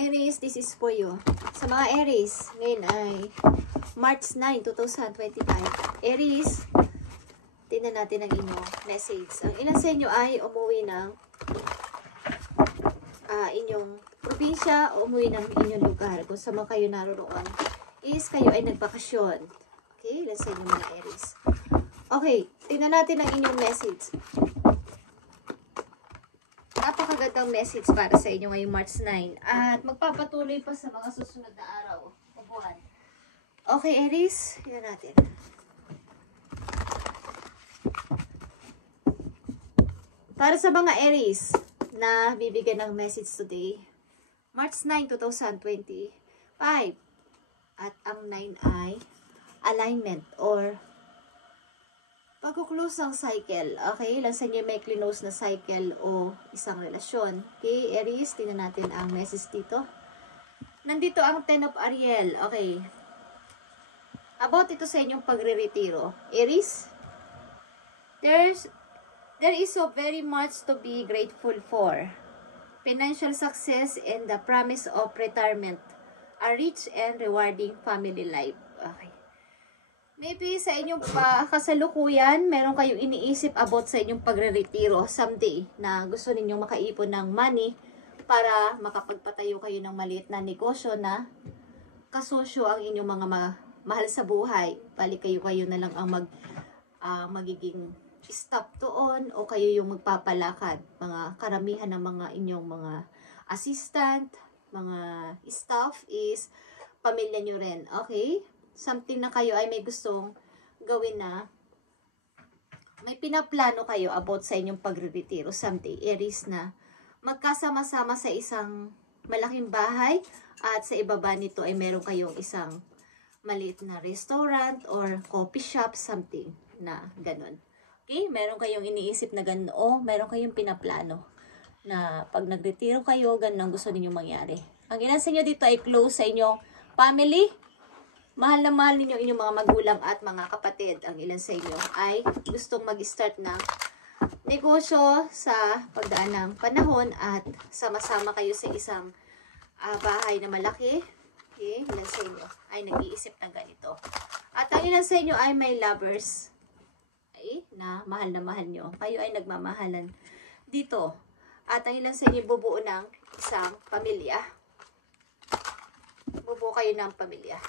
Aries, this is for you. Sa mga Aries, ngayon ay March 9, 2025. Aries, tingnan natin ang inyong message. Ang ilan sa inyo ay umuwi ng inyong probinsya o umuwi ng inyong lugar. Kung saan kayo naroon, is kayo ay nagbakasyon. Okay, ilan sa inyo mga Aries. Okay, tingnan natin ang inyong message. Napakagandang message para sa inyo ngayong March 9 at magpapatuloy pa sa mga susunod na araw o buwan. Okay, Aries, yan natin. Para sa mga Aries na bibigyan ng message today, March 9, 2025, at ang 9 ay alignment or pag-close ng cycle. Okay, ilan sa inyo may close na cycle o isang relasyon. Okay, Aries, tingnan natin ang message dito. Nandito ang Ten of Ariel. Okay, about ito sa inyong pagre-retiro. Aries, there is so very much to be grateful for. Financial success and the promise of retirement. A rich and rewarding family life. Okay. Maybe sa inyong kasalukuyan, meron kayong iniisip about sa inyong pagre-retiro someday na gusto ninyong makaipon ng money para makapagpatayo kayo ng maliit na negosyo na kasosyo ang inyong mga mahal sa buhay. Balik kayo na lang ang magiging staff doon o kayo yung magpapalakad. Mga karamihan ng mga inyong mga assistant, mga staff is pamilya nyo rin. Okay? Something na kayo ay may gustong gawin na may pinaplano kayo about sa inyong pagre-retiro someday, Aries, na magkasama-sama sa isang malaking bahay at sa ibaba nito ay meron kayong isang maliit na restaurant or coffee shop, something na ganun. Okay? Meron kayong iniisip na ganun o meron kayong pinaplano na pag nag-retiro kayo, ganun ang gusto ninyong mangyari. Ang ilan sa inyo dito ay close sa inyong family. Mahal na mahal ninyo inyong mga magulang at mga kapatid. Ang ilan sa inyo ay gustong mag-start ng negosyo sa pagdaan ng panahon at sama-sama kayo sa isang bahay na malaki. Okay, ilan sa inyo ay nag-iisip ng ganito. At ang ilan sa inyo ay may lovers na mahal nyo. Kayo ay nagmamahalan dito. At ang ilan sa inyo bubuo ng isang pamilya. Bubuo kayo ng pamilya.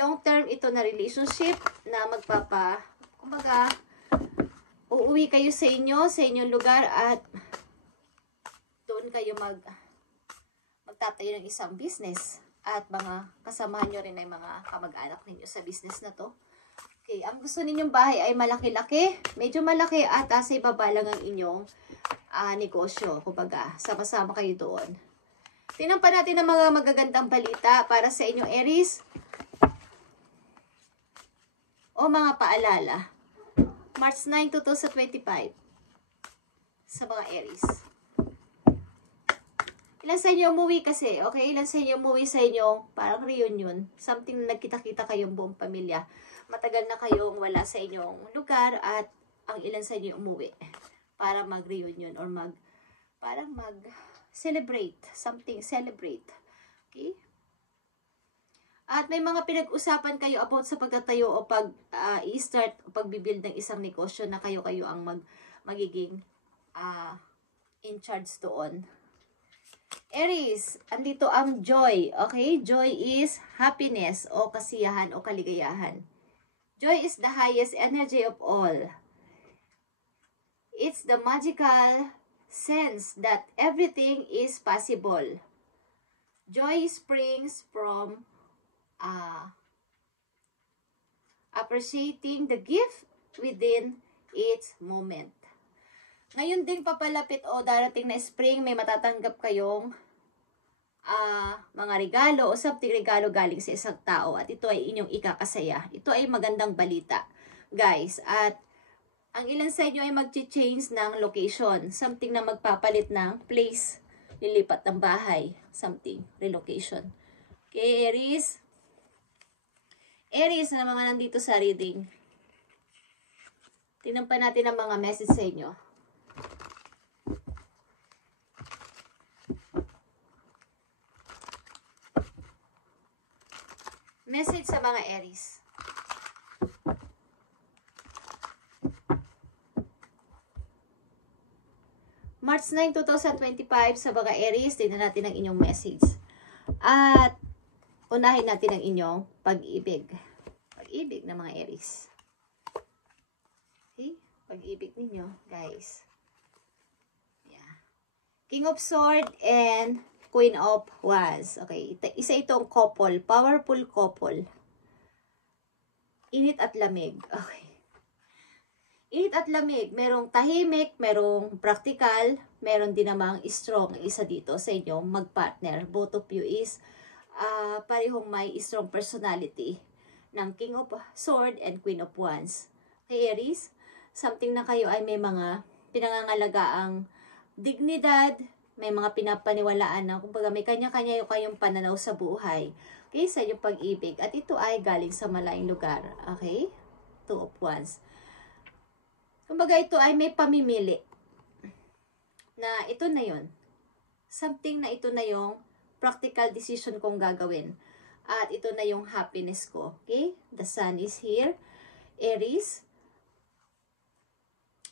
Long term ito na relationship na kumbaga, uuwi kayo sa inyong lugar at doon kayo magtatayo ng isang business at mga kasamahan nyo rin ay mga kamag-anak ninyo sa business na to. Okay, ang gusto ninyong bahay ay malaki-laki, medyo malaki at sa ibaba lang ang inyong negosyo. Kumbaga, sama-sama kayo doon. Tingnan pa natin ang mga magagandang balita para sa inyong Aries. O mga paalala, March 9, 2025 sa mga Aries. Ilan sa inyo umuwi kasi, okay? Ilan sa inyo umuwi sa inyong parang reunion, something na nagkita-kita kayong buong pamilya. Matagal na kayong wala sa inyong lugar at ang ilan sa inyo umuwi para mag-reunion or parang mag-celebrate, something celebrate. Okay? At may mga pinag-usapan kayo about sa pagtatayo o i-start o pagbibuild ng isang negosyo na kayo ang magiging in charge doon. Aries, andito ang joy. Okay? Joy is happiness o kasiyahan o kaligayahan. Joy is the highest energy of all. It's the magical sense that everything is possible. Joy springs from appreciating the gift within its moment. Ngayon din papalapit o darating na spring, may matatanggap kayong mga regalo o something regalo galing sa isang tao at ito ay inyong ikakasaya. Ito ay magandang balita, guys. At ang ilan sa inyo ay mag-change ng location, something na magpapalit ng place, lilipat ng bahay, something, relocation. Okay, Aries. Aries na mga nandito sa reading. Tingnan pa natin ang mga message sa inyo. Message sa mga Aries. March 9, 2025 sa mga Aries, tingnan natin ang inyong message. At unahin natin ang inyong pag-ibig. Pag-ibig ng mga Aries. Okay? Pag-ibig ninyo, guys. Yeah. King of Swords and Queen of Wands. Okay, isa itong couple, powerful couple. Init at lamig. Okay. Init at lamig, merong tahimik, merong practical, meron din namang strong isa dito sa inyo mag-partner. Both of you is parehong may strong personality ng King of Swords and Queen of Wands. Kay Aries, something na kayo ay may mga pinangangalagaang dignidad, may mga pinapaniwalaan na kumbaga may kanya-kanya kayong pananaw sa buhay. Okay, sa inyong pag-ibig. At ito ay galing sa malayong lugar. Okay? Two of Wands. Kumbaga ito ay may pamimili na ito na yon. Something na ito na yung practical decision kong gagawin. At ito na yung happiness ko. Okay? The sun is here. Aries.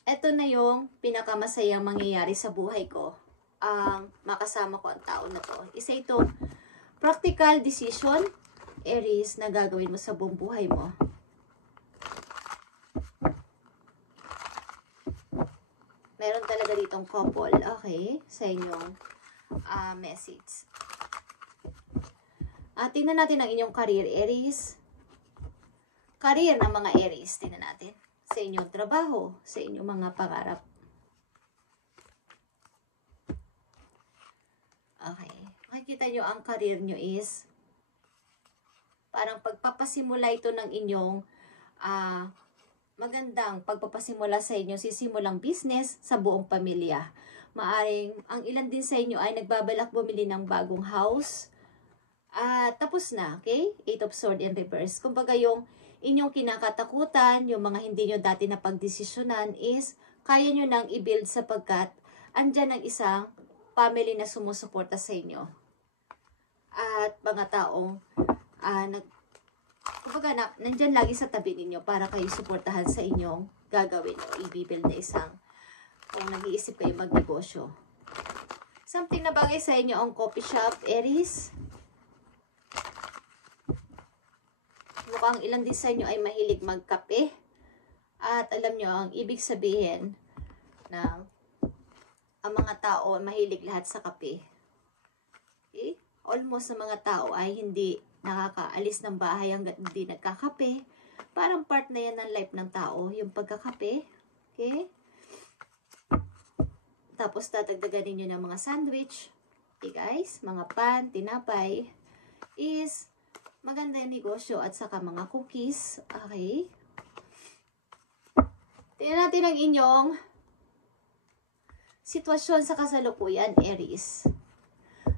Ito na yung pinakamasayang mangyayari sa buhay ko. Ang makasama ko ang tao na to. Isa itong practical decision, Aries, na gagawin mo sa buong buhay mo. Meron talaga ditong couple, okay, sa inyong message. Tingnan natin ang inyong career, Aries. Career ng mga Aries, tingnan natin. Sa inyong trabaho, sa inyong mga pangarap. Okay. Makikita nyo ang career nyo is parang pagpapasimula ito ng inyong magandang pagpapasimula sa inyo, sisimulang business sa buong pamilya. Maaring ang ilan din sa inyo ay nagbabalak bumili ng bagong house. Tapos na, okay? Eight of Swords in reverse. Kumbaga yung inyong kinakatakutan, yung mga hindi nyo dati na pagdesisyonan is kaya nyo nang i-build sapagkat andyan ang isang family na sumusuporta sa inyo. At mga taong kumbaga nandyan lagi sa tabi ninyo para kayo suportahan sa inyong gagawin o i-build na isang kung nag-iisip kayo magnegosyo. Something na bagay sa inyo ang coffee shop, Aries. Mukhang ilan din sa inyo ay mahilig magkape. At alam nyo, ang ibig sabihin na ang mga tao ay mahilig lahat sa kape. Okay? Almost na mga tao ay hindi nakakaalis ng bahay hanggat hindi nagkakape. Parang part na yan ng life ng tao, yung pagkakape. Okay? Tapos tatagdagan ninyo ng mga sandwich. Okay guys, mga pan, tinapay. Is maganda yung negosyo at saka mga cookies. Okay? Tingnan natin ang inyong sitwasyon sa kasalukuyan, Aries.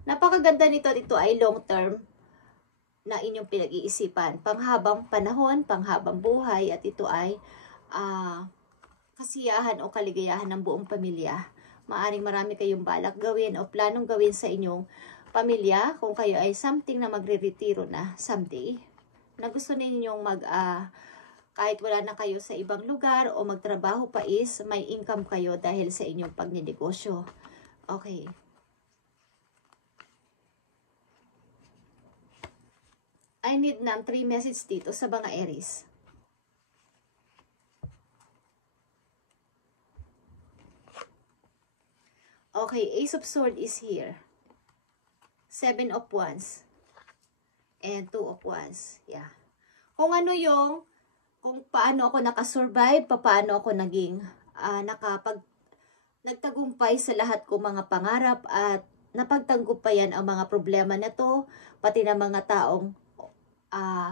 Napakaganda nito. Dito ay long term na inyong pinag-iisipan. Panghabang panahon, panghabang buhay, at ito ay kasiyahan o kaligayahan ng buong pamilya. Maaring marami kayong balak gawin o planong gawin sa inyong pamilya kung kayo ay something na magre-retiro na someday. Na gusto ninyong kahit wala na kayo sa ibang lugar o magtrabaho pa is may income kayo dahil sa inyong pagnenegosyo. Okay. I need ng 3 message dito sa mga Aries. Okay, Ace of Swords is here. 7 of Wands. And 2 of Wands. Yeah. Kung paano ako nakasurvive, paano ako naging nagtagumpay sa lahat kong mga pangarap at napagtagumpayan ang mga problema na to, pati na mga taong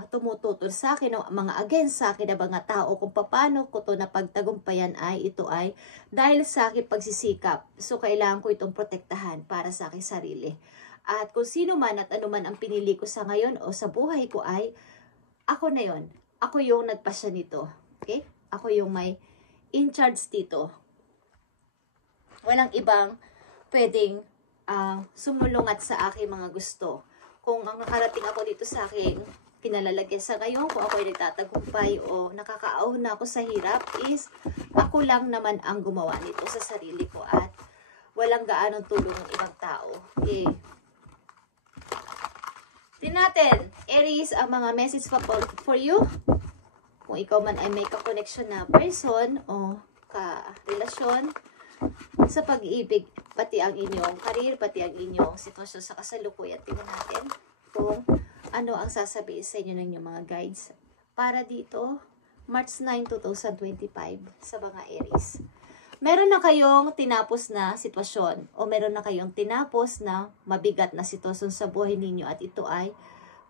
tumututol sa akin, o mga against sa akin na mga tao, kung paano ko to napagtagumpayan ito ay dahil sa aking pagsisikap. So, kailangan ko itong protektahan para sa aking sarili. At kung sino man at ano man ang pinili ko sa ngayon o sa buhay ko ay, ako na yon. Ako yung nagpasya nito. Okay? Ako yung may in charge dito. Walang ibang pwedeng sumulungat sa aking mga gusto. Kung ang nakarating ako dito sa aking kinalalagyan sa ngayon, kung ako ay nagtatagumpay o nakakaahon na ako sa hirap, is ako lang naman ang gumawa nito sa sarili ko at walang gaanong tulong ng ibang tao. Okay. Tingnan natin, Aries, ang mga message for you. Kung ikaw man ay may ka-connection na person o ka-relasyon sa pag-ibig, pati ang inyong career, pati ang inyong sitwasyon sa kasalukuyan. Tingnan natin kung ano ang sasabihin sa inyo ng inyong mga guides para dito, March 9, 2025 sa mga Aries. Meron na kayong tinapos na sitwasyon o meron na kayong tinapos na mabigat na sitwasyon sa buhay ninyo at ito ay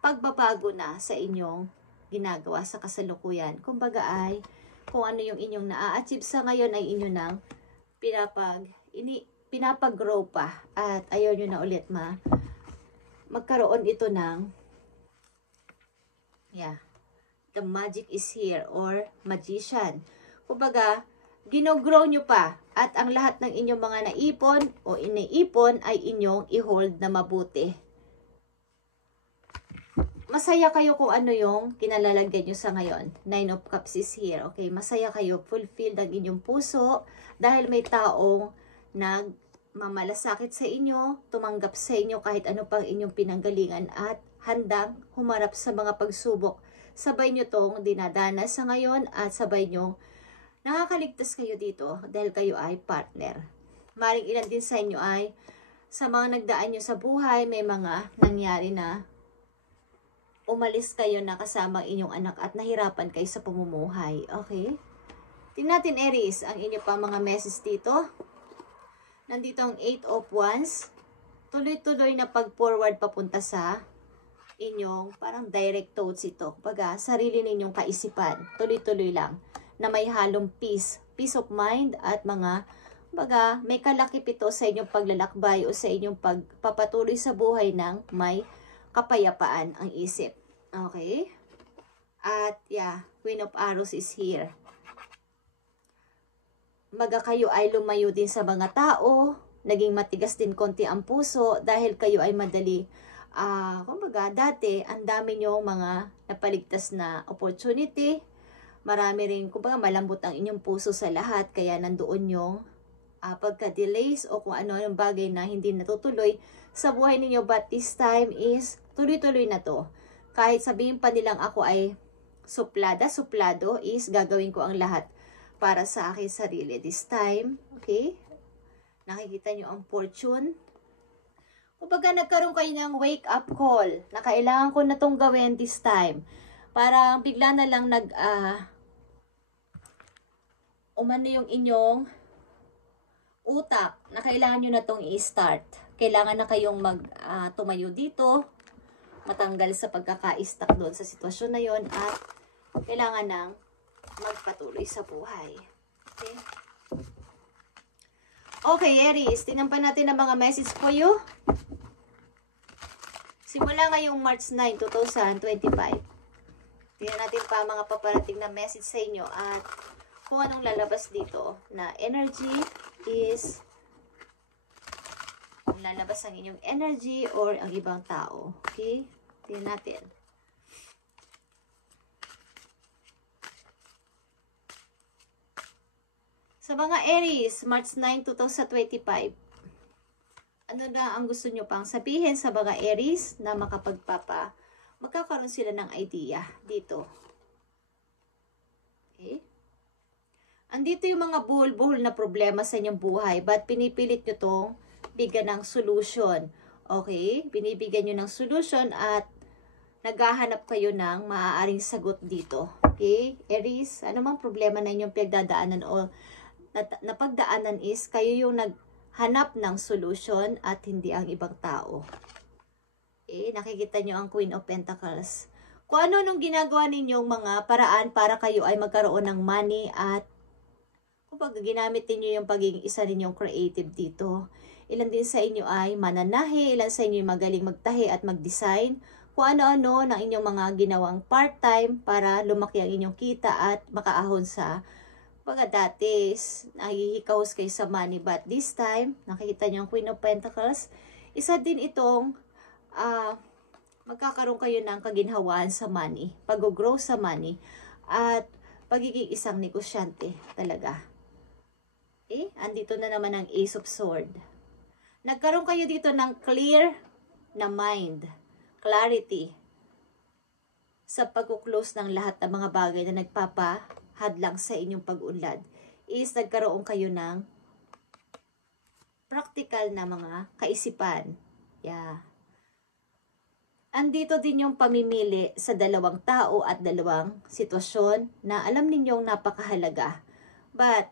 pagbabago na sa inyong ginagawa sa kasalukuyan. Kumbaga ay kung ano yung inyong na-achieve sa ngayon ay inyo nang pinapag-grow pa at ayaw nyo na ulit magkaroon ito ng the magic is here or magician. Kumbaga, ginogrow nyo pa at ang lahat ng inyong mga naipon o iniipon ay inyong i-hold na mabuti. Masaya kayo kung ano yung kinalalagyan nyo sa ngayon. 9 of Cups is here. Okay, masaya kayo, fulfilled ang inyong puso dahil may taong nagmamalasakit sa inyo, tumanggap sa inyo kahit ano pang inyong pinanggalingan at handang humarap sa mga pagsubok. Sabay nyo tong dinadanas sa ngayon at sabay nyo nakakaligtas kayo dito dahil kayo ay partner. Maring ilan din sa inyo ay sa mga nagdaan nyo sa buhay, may mga nangyari na umalis kayo na kasama inyong anak at nahirapan kayo sa pamumuhay. Okay? Tingnan natin, Aries, ang inyo pa mga message dito. Nandito ang 8 of Wands. Tuloy-tuloy na pag-forward papunta sa inyong parang direct thoughts ito. Kumbaga, sarili ninyong kaisipan. Tuloy-tuloy lang na may halong peace of mind at mga, kumbaga, may kalakip ito sa inyong paglalakbay o sa inyong pagpapatuloy sa buhay ng may kapayapaan ang isip. Okay? At Queen of Arrows is here. Kumbaga, kayo ay lumayo din sa mga tao, naging matigas din konti ang puso dahil kayo ay madali. Kumbaga, dati, ang dami nyo mga napaligtas na opportunity. Marami rin, kumbaga, malambot ang inyong puso sa lahat. Kaya nandoon yung pagka-delays o kung ano-anong bagay na hindi natutuloy sa buhay ninyo. But this time is tuloy-tuloy na to. Kahit sabihin pa nilang ako ay suplado is gagawin ko ang lahat para sa aking sarili. This time, okay? Nakikita nyo ang fortune. Kumbaga, nagkaroon kayo ng wake-up call na kailangan ko na tong gawin this time. Parang bigla na lang umano yung inyong utak na kailangan nyo na tong i-start. Kailangan na kayong tumayo dito, matanggal sa pagkaka-stuck doon sa sitwasyon na yon at kailangan nang magpatuloy sa buhay. Okay? Okay, Aries, tingnan pa natin ang mga message for you. Simula ngayong March 9, 2025. Tingnan natin pa mga paparating na message sa inyo at kung anong lalabas dito na energy is lalabas ang inyong energy or ang ibang tao. Okay? Tingnan natin. Sa mga Aries, March 9, 2025, ano na ang gusto nyo pang sabihin sa mga Aries na magkakaroon sila ng idea dito. Okay? Andito yung mga buhol-buhol na problema sa inyong buhay, but pinipilit nyo tong bigyan ng solution. Okay? Binibigyan nyo ng solution at naghahanap kayo ng maaaring sagot dito. Okay? Aries, ano mang problema na inyong pinagdadaanan o napagdaanan is kayo yung naghanap ng solution at hindi ang ibang tao. Okay? Nakikita nyo ang Queen of Pentacles. Kung ano nung ginagawa ninyong mga paraan para kayo ay magkaroon ng money at kapag ginamit niyo yung pagiging isa ninyong creative dito. Ilan din sa inyo ay mananahi, ilan sa inyo ay magaling magtahi at mag-design. Kung ano-ano ng inyong mga ginawang part-time para lumaki ang inyong kita at makaahon sa dati, nahihikahos kayo sa money. But this time, nakikita niyo ang Queen of Pentacles. Isa din itong magkakaroon kayo ng kaginhawaan sa money, pag-grow sa money, at pagiging isang negosyante talaga. Andito na naman ang Ace of Sword. Nagkaroon kayo dito ng clear na mind, clarity, sa pag-close ng lahat ng mga bagay na nagpapahadlang sa inyong pag-unlad. Nagkaroon kayo ng practical na mga kaisipan. Andito din yung pamimili sa dalawang tao at dalawang sitwasyon na alam ninyong napakahalaga. But,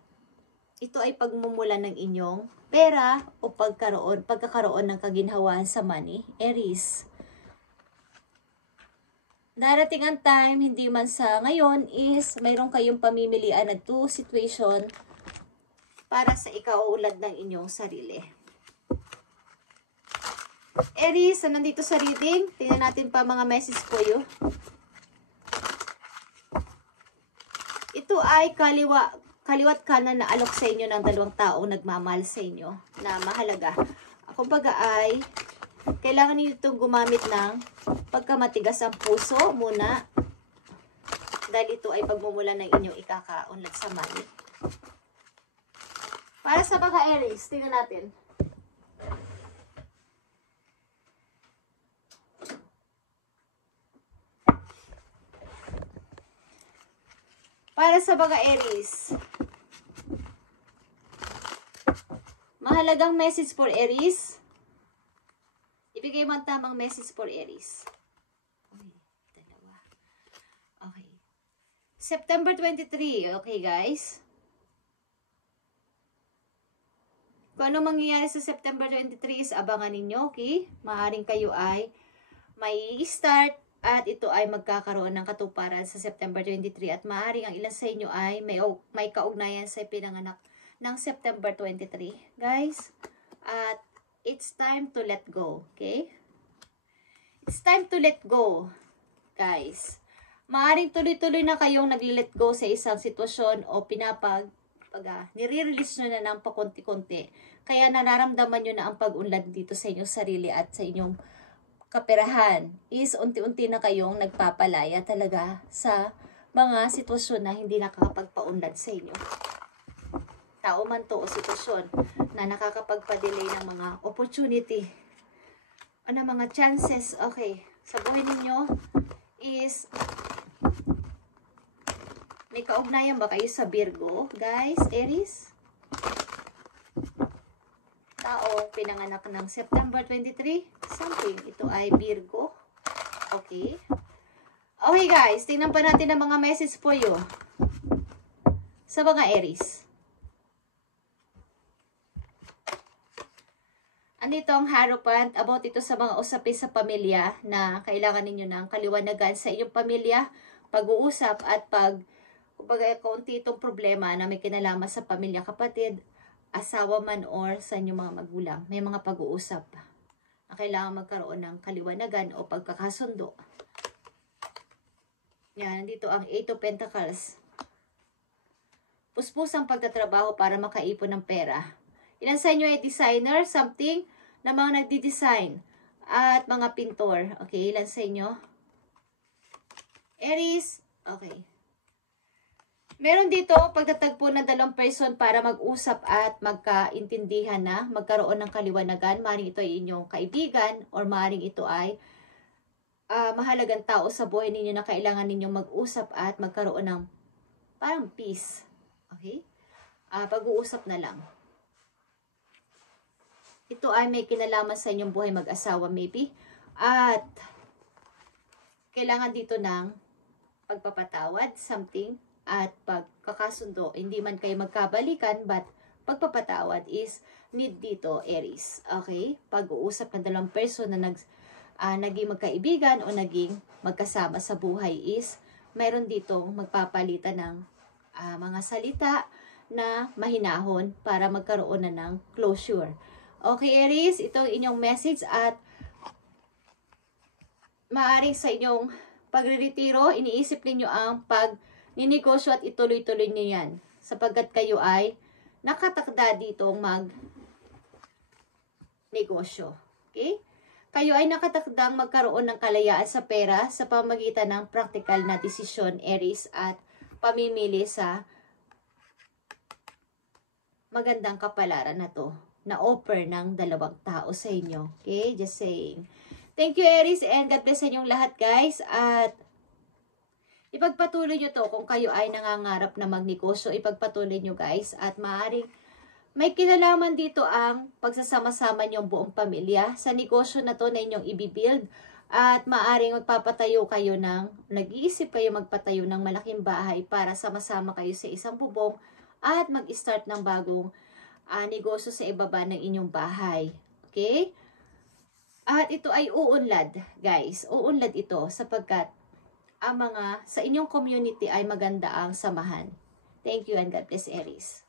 ito ay pagmumulan ng inyong pera o pagkakaroon ng kaginhawaan sa money, Aries. Darating ang time, hindi man sa ngayon, mayroon kayong pamimilian na two situation para sa ikauunlad ng inyong sarili. Aries, nandito sa reading. Tingnan natin pa mga message po yun. Ito ay kaliwat kanan na alok sa inyo ng dalawang taong nagmamahal sa inyo na mahalaga. Kumbaga ay kailangan niyo itong gumamit ng pagkamatigas ang puso muna dahil ito ay pagmumula ng inyong ikakaunlad sa money. Para sa mga Aries, tingnan natin. Para sa mga Aries, mahalagang message for Aries. Ibigay mo ang tamang message for Aries. Okay. September 23. Okay, guys. Kung ano mangyayari sa September 23 is abangan ninyo, okay? Maaaring kayo ay may start at ito ay magkakaroon ng katuparan sa September 23 at maaaring ang ilan sa inyo ay may kaugnayan sa pinanganak ng September 23. Guys, at it's time to let go, okay? It's time to let go, guys. Maaaring tuloy-tuloy na kayong nag-let go sa isang sitwasyon o nire-release nyo na ng pakunti-kunti. Kaya nararamdaman nyo na ang pag-unlad dito sa inyong sarili at sa inyong kaperahan unti-unti na kayong nagpapalaya talaga sa mga sitwasyon na hindi nakakapagpaunlad sa inyo. Tao man to o sitwasyon na nakakapagpa-delay ng mga opportunity o ng mga chances. Okay, sa buhay ninyo may kaugnayan ba kayo sa Virgo, guys, Aries? Tao pinanganak ng September 23, something. Ito ay Virgo. Okay. Okay, guys, tingnan pa natin ang mga message po yun sa mga Aries. Andito ang Hierophant about ito sa mga usapin sa pamilya na kailangan ninyo ng kaliwanagan sa inyong pamilya, pag-uusap at kumbaga kaunti itong problema na may kinalaman sa pamilya, kapatid, asawa man or sa inyong mga magulang. May mga pag-uusap na kailangan magkaroon ng kaliwanagan o pagkakasundo. Yan, nandito ang 8 of Pentacles. Puspusang pagtatrabaho para makaipon ng pera. Ilan sa inyo ay designer, something na mga nagdi-design at mga pintor. Okay, ilan sa inyo? Aries, okay. Meron dito pagtatagpo ng dalawang person para mag-usap at magkaintindihan na magkaroon ng kaliwanagan. Maaaring ito ay inyong kaibigan or maaaring ito ay mahalagang tao sa buhay ninyo na kailangan ninyong mag-usap at magkaroon ng parang peace. Okay? Pag-uusap na lang. Ito ay may kinalaman sa inyong buhay mag-asawa maybe. At kailangan dito ng pagpapatawad, something. At pagkakasundo, hindi man kayo magkabalikan, but pagpapatawad is need dito, Aries. Okay? Pag-uusap ng dalawang person na naging magkaibigan o naging magkasama sa buhay is mayroon ditong magpapalitan ng mga salita na mahinahon para magkaroon na ng closure. Okay, Aries, ito ang inyong message at maaaring sa inyong pagre-retiro, iniisip ninyo ang ninegosyo at ituloy-tuloy niyo yan sapagkat kayo ay nakatakda ditong mag-negosyo. Okay? Kayo ay nakatakdang magkaroon ng kalayaan sa pera sa pamagitan ng practical na desisyon, Aries, at pamimili sa magandang kapalaran na to, na offer ng dalawang tao sa inyo. Okay? Just saying. Thank you, Aries, and God bless sa inyong lahat, guys. At ipagpatuloy nyo to kung kayo ay nangangarap na magnegosyo. Ipagpatuloy nyo, guys. At maaaring may kinalaman dito ang pagsasama-sama niyong buong pamilya sa negosyo na to na inyong ibibuild. At maaaring magpapatayo kayo nag-iisip kayo magpatayo ng malaking bahay para sama-sama kayo sa isang bubong at mag-start ng bagong negosyo sa ibaba ng inyong bahay. Okay? At ito ay uunlad, guys. Uunlad ito sapagkat ang sa inyong community ay maganda ang samahan. Thank you and God bless, Aries.